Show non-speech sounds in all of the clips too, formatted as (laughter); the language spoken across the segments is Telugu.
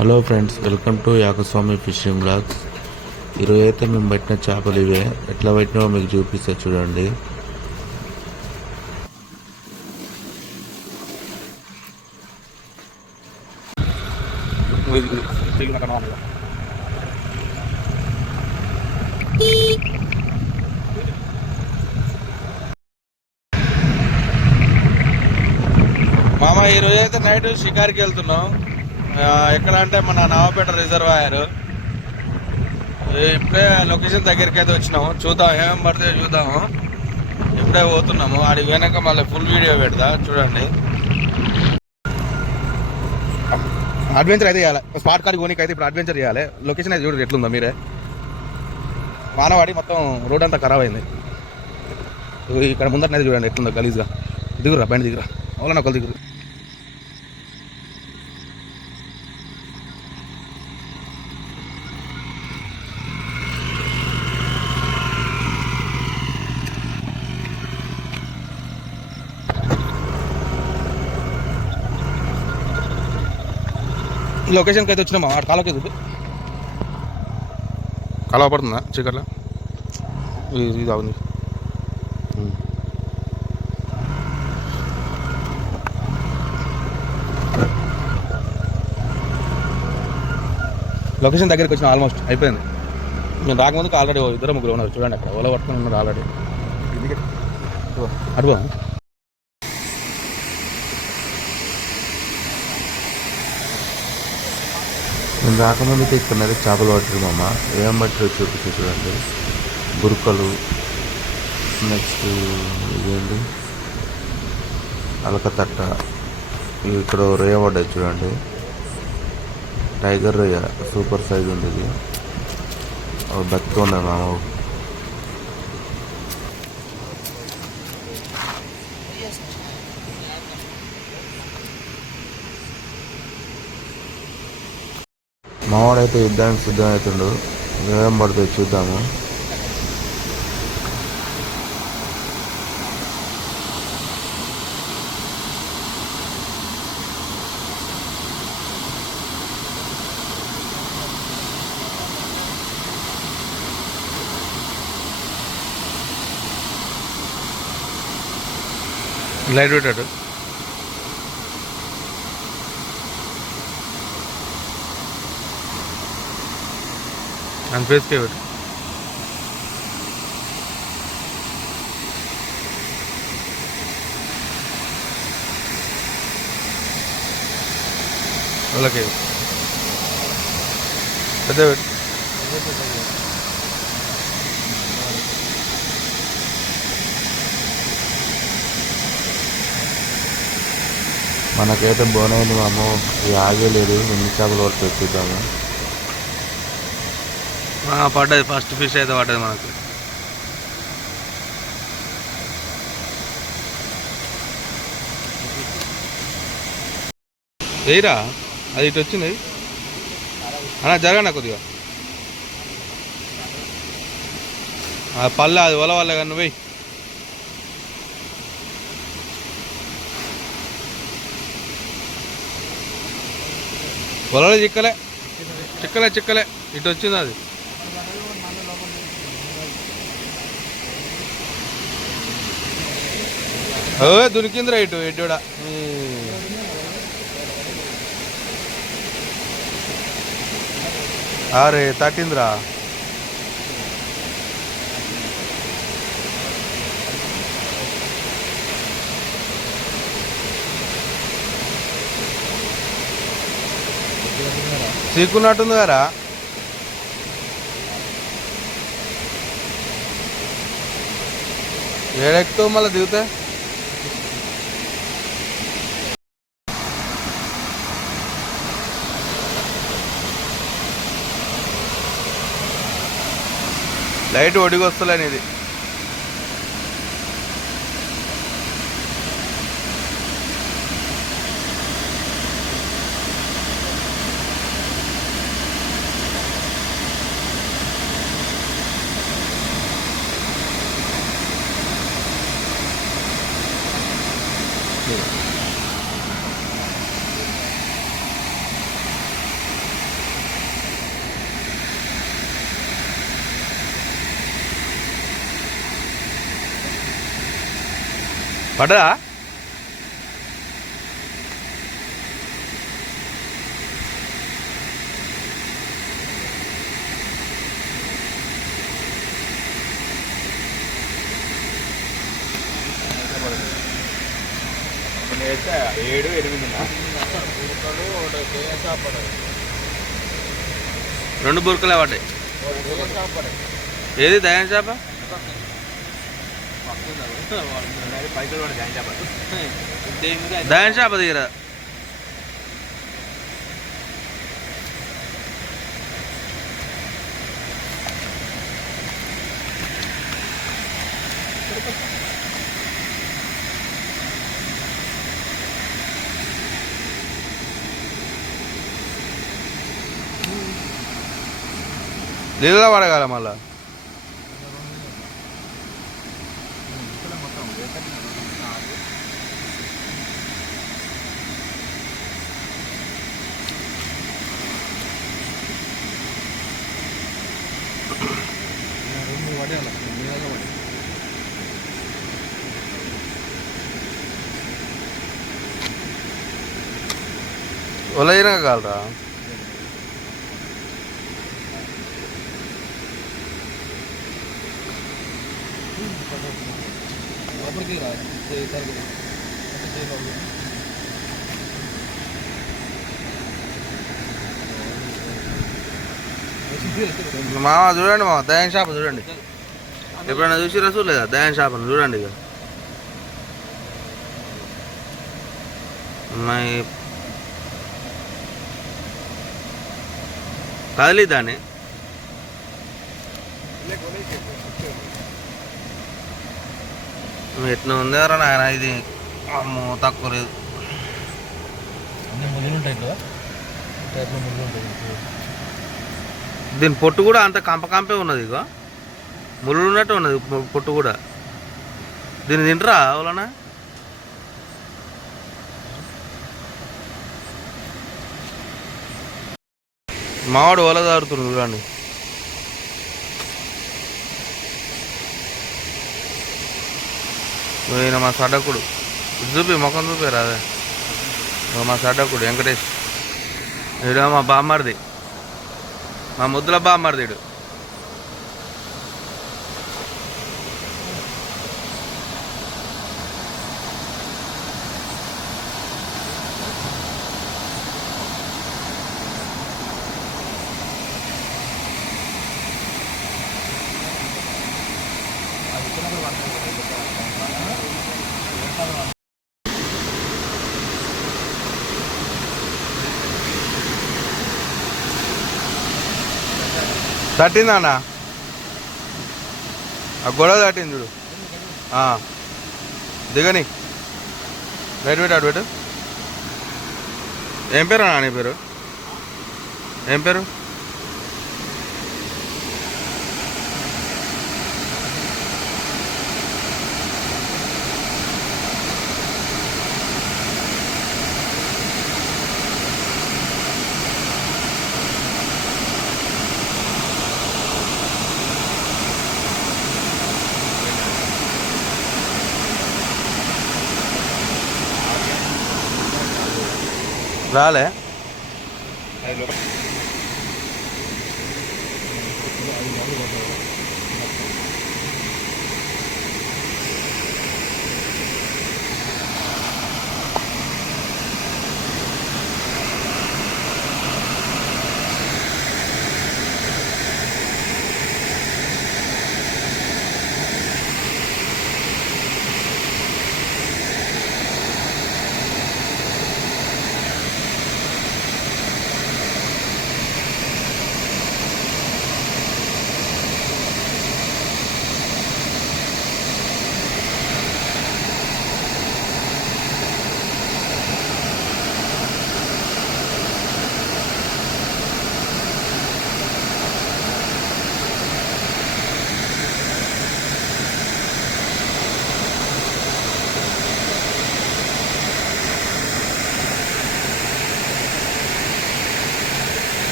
Hello friends welcome to Yakaswamy fishing blogs ఈరోజు అయితే మేము పట్టిన చేపలు ఇవే. ఎట్లా పట్టినావో మీకు చూపిస్తే చూడండి. మామ ఈ రోజు అయితే నైట్ షికార్కి వెళ్తున్నాం. ఎక్కడ అంటే మన నవాపేట రిజర్వాయర్. ఇప్పుడే లొకేషన్ దగ్గరికి అయితే వచ్చినాము. చూద్దాం ఏమేం పడితే చూద్దాము. ఇప్పుడే పోతున్నాము. ఆడికి పోయినాక మళ్ళీ ఫుల్ వీడియో పెడతా చూడండి. అడ్వెంచర్ అయితే చేయాలి. స్పాట్ కార్ పోనీకి అయితే ఇప్పుడు అడ్వెంచర్ చేయాలి. లొకేషన్ అయితే చూడండి ఎట్లుందో మీరే. వానవాడి మొత్తం రోడ్ అంతా ఖరాబ్ అయింది. ఇక్కడ ముందరనైతే చూడండి ఎట్లుందో గలీజ్గా. దిగురా బండి దిగురా అవునా ఒకరు దిగురు లొకేషన్కి అయితే వచ్చినామా? ఆడ కాలకి చూపి కాలువ పడుతుందా చీకట్లో? ఇది ఇది అవుతుంది ఉమ్. లొకేషన్ దగ్గరికి వచ్చిన ఆల్మోస్ట్ అయిపోయింది. నేను రాకముందుకు ఆల్రెడీ ఇద్దరు ముగ్గురు ఉన్నారు. చూడండి అక్కడ ఓలా పట్టుకుని ఉన్నారు ఆల్రెడీ. అడుగు నేను రాకముందుకి ఇక్కడ చేపలు పట్టారు మామ. ఏం పట్టారు చూపిస్తా చూడండి. బురకలు. నెక్స్ట్ ఇదేంటి? అలకతట్ట. ఇక్కడ రొయ్య పడ్డాయి చూడండి. టైగర్ రొయ్య. సూపర్ సైజ్ ఉంది ఇది. అవి బతుకున్నాయి మామ. మావాడైతే యుద్ధానికి సిద్ధమవుతుండు ఏం పడుతుంది చూద్దాము. లైట్ పెట్టాడు అని ఫేస్కే పెట్టు వాళ్ళకి. పెద్ద పెట్టు మనకైతే బోనైంది మాము ఇది ఆగేలేదు ఎన్ని చేపలు వరకు పెట్టుకుంటాము పడ్డది. ఫస్ట్ ఫిష్ అయితే పడ్డది మనకు. వేయరా అది ఇటు వచ్చింది. అన్న జరగనా కొద్దిగా? పల్లె అది ఒల వల్ల కానీ వెయ్యి వలలో చిక్కలే. చిక్కలే చిక్కలే. ఇటు వచ్చింది అది. ఓ (laughs) దొరికిందిరా ఇటు ఇటు కూడా. అరే తట్టిందిరా. చీకున్నట్టుంది కదా ఏడెక్కుతావు మళ్ళీ దిగుతా? లైట్ ఒడిగి ఇది పడ్డా ఏడు ఎనిమిది రెండు బురకలే పడ్డాయి ఏది దయాన్ చేప? పైసలు కూడా జాయిన్ చెప్పండి దయాన్ చేప దగ్గర నీళ్ళలో పడగల ఒలైనా కాలరా మామ చూడండి మామ దయాన్ షాప్ చూడండి. ఎప్పుడైనా చూసి రసూ లేదా? దయాన్ షాప్ అని చూడండి ఇక. అమ్మాయి. కదిలి దాన్ని. ఎట్లా ఉందారా నాయన? ఇది అమ్మో తక్కువ లేదు. దీని పొట్టు కూడా అంత కంప కంపే ఉన్నది ఇక ముళ్ళు ఉన్నట్టు ఉన్నది పొట్టు కూడా. దీన్ని తింటరా ఎవరన్నా మావాడు వల దారుతున్నాడు చూడండి. ఈయన మా సడ్డకుడు చూపి ముఖం చూపారు అదే. ఓ మా సడ్డకుడు వెంకటేష్. ఈడ మా బామ్మర్ది. మా ముద్దుల బామ్మర్దిడు తట్టిందా అన్న ఆ గొడవ దాటింది చూడు. దిగని. బయట వెయిట్ అటు పెట్టు. ఏం పేరు అన్న నీ పేరు? ఏం పేరు? generale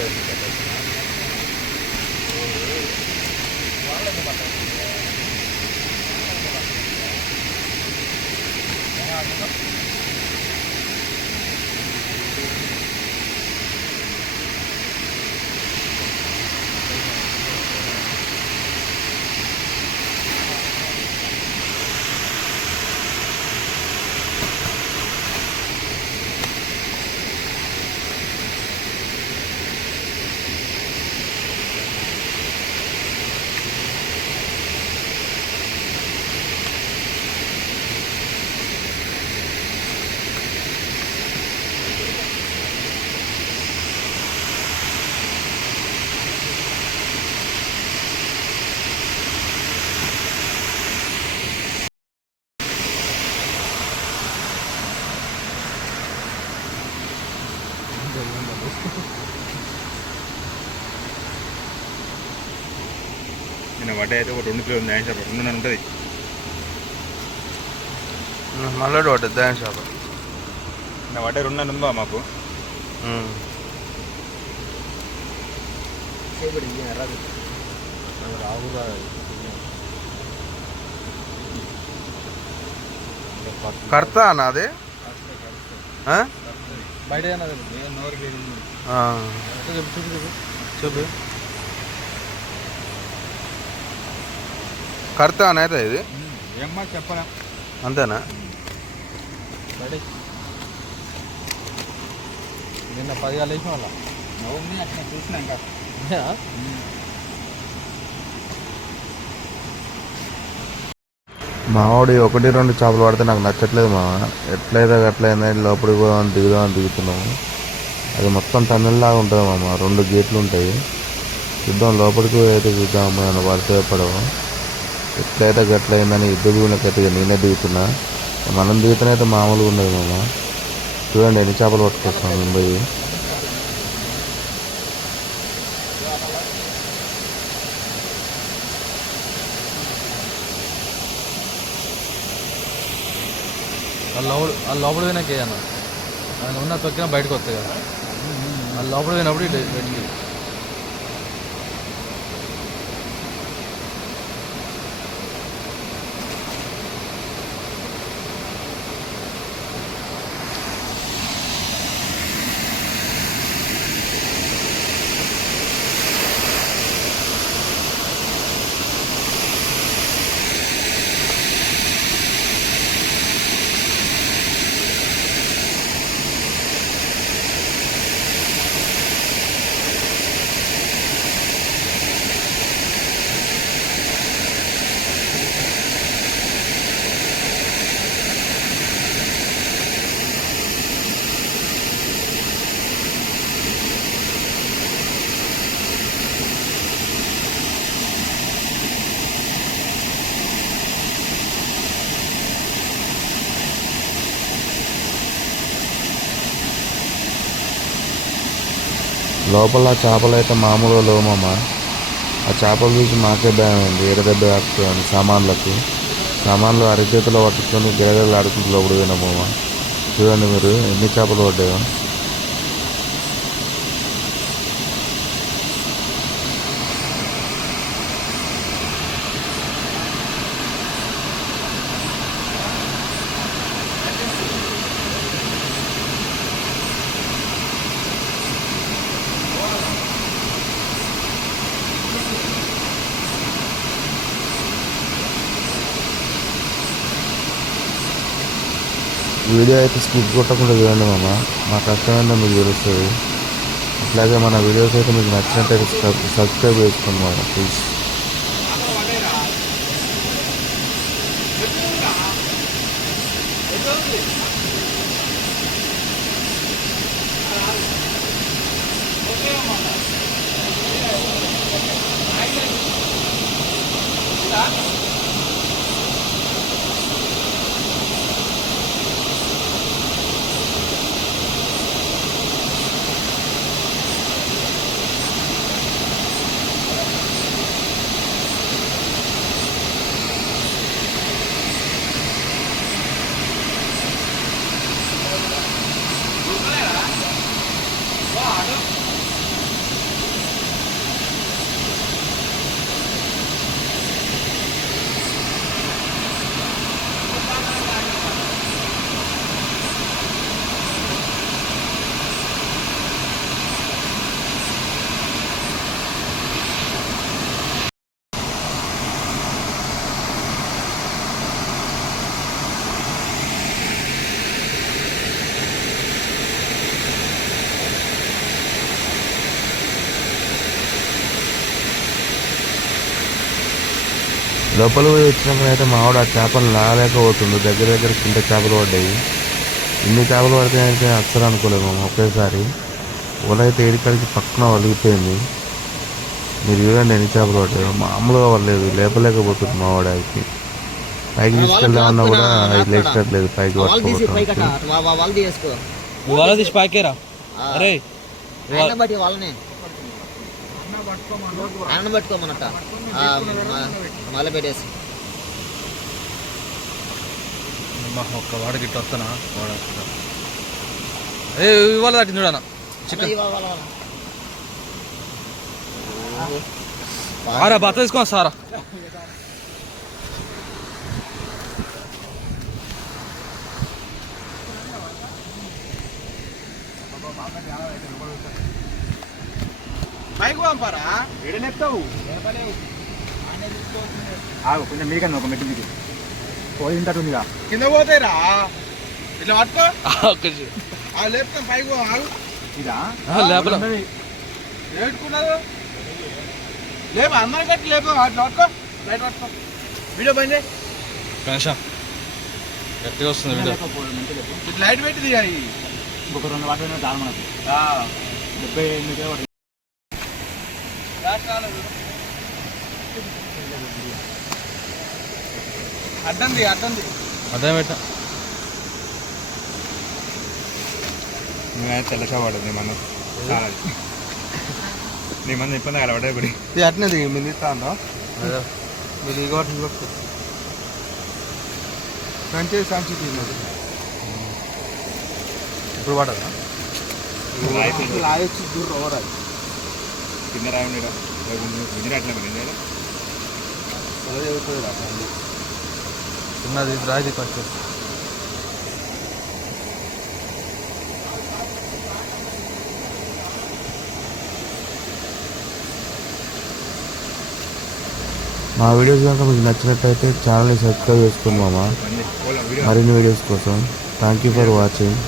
రాలే నిన్న వడ్డీ అయితే ఒక రెండు కిలో న్యాయం షాప్ రెండున్నర ఉంటుంది. మళ్ళీ ఒకటి దాని షాప్. నిన్న వడ్డీ రెండున్నర ఉందా మాకు? నాది ఆ? బయట చూపు చూపు. కడతా అనేది ఇది. ఏమ్మా చెప్పరా అంతేనా? నిన్న పది కాలు వేసిన వాళ్ళ నవ్వుని అట్లా చూసినా ఇంకా. మావాడి ఒకటి రెండు చేపలు పడితే నాకు నచ్చట్లేదు మా ఎట్లయితే అట్లయితే లోపలికి పోదాం దిగుదాం దిగుతున్నాము. అది మొత్తం టన్నెల్లాగా ఉంటుంది మామ రెండు గేట్లు ఉంటాయి. చూద్దాం లోపలికి అయితే చూద్దాం ఏమైనా పడితే పడవ. ఎట్లయితే గట్లయిందని ఇద్దరు దిగునకైతే ఇక నేనే దిగుతున్నా. మనం దిగుతానైతే మామూలుగా ఉండదు మామ. చూడండి ఎన్ని చేపలు పట్టుకొస్తాం ముంబై పోయి. లోపల వాళ్ళ లోపల పోయినాకే అన్న. ఆయన ఉన్న తొక్కిన బయటకు వస్తాయి కదా. ఆ లోపల పోయినప్పుడు ఇటు లోపల చేపలైతే మామూలుగా లేవు మామ. ఆ చేపలు చూసి మాకే భయం ఉంది ఎడ దెబ్బ సామాన్లకి. సామాన్లు అరచేతిలో పట్టుకొని గిరగలు ఆడుకుంటూ లోపల పోయినాం మామ. చూడండి మీరు ఎన్ని చేపలు పడ్డాయో. వీడియో అయితే స్కిప్ కొట్టకుండా చూడండి మామ. మా కష్టమైన మీకు తెలుస్తుంది. అట్లాగే మన వీడియోస్ అయితే మీకు నచ్చినట్టయితే సబ్స్క్రైబ్ చేసుకోండి మామ ప్లీజ్. లోపల పోయి వచ్చినాక అయితే మావాడు ఆ చేపలు లాలేకపోతుంది దగ్గర దగ్గర కింద చేపలు పడ్డాయి. ఇన్ని చేపలు పడితే అస్సలు అనుకోలేము మామ ఒకేసారి. వల అయితే ఏడికాడికి పక్కన వలిగిపోయింది. మీరు చూడండి ఎన్ని చేపలు పడ్డాయో. మామూలుగా పడలేదు లేపలేకపోతుంది మావాడు అయితే. పైకి తీసుకెళ్దామన్నా కూడా అది లేచట్లేదు పైకి తీసి పైకి పట్టుకోవటం అట్ట వాళ్ళు తీసుకో వాళ్ళ తీసి పాకేరా అరే ఆయన బట్టి వాళ్ళనే ఆయన పట్టుకోమన్నట్ట మళ్ళీ పెట్టేసి ఒక్క వాడు గిట్ట వస్తానా? వాడు. ఏ ఇవాళ దాటి చూడనా చికెన్. ఆరా బత్త తీసుకొని సారా. పైకి పంపారా? ఎడలేపుతావు ఆగు కొంచెం మీకన్నా ఒక మెట్టు మీకు పోయి ఇంతటి ఉందిగా. కింద పోతాయిరా? ఇట్లా పట్టుకో. ఆ లేపుతాం పైకి ఆగు. ఇదా? లేపల. ఏడుకున్నారు లేపు అందరం కట్టి లేపు అట్లా పట్టుకో. లైట్ పట్టుకో. వీడియో బంద్ చేయి. కనీసం గట్టిగా వస్తుంది వీడియో. ఇట్లా లైట్ పెట్టి తీయాలి ఇంకొక రెండు వాటి చాలు మనకు. డెబ్బై ఎనిమిది అడ్డంది అడ్డంది. అదే పెట్టా. నువ్వు తెల్ల షా పడదు నీ మన నీ మంది ఇబ్బంది అలా పడే గుడి. ఇది అట్నే దిగి మీరు తీస్తా మీరు ఇగోటి కంటే సాంచి తిన్నది ఇప్పుడు పడదా? లాయొచ్చి దూరం ఓవరాల్ కింద రాయండి గుజరాత్ అట్లా పోయింది అదే చెబుతుంది రా తల్లి. చిన్నది రాయిది ఫస్ట్ మా వీడియోస్ కనుక మీకు నచ్చినట్లయితే ఛానల్ని సబ్స్క్రైబ్ చేసుకోండి మామ మరిన్ని వీడియోస్ కోసం. Thank you for watching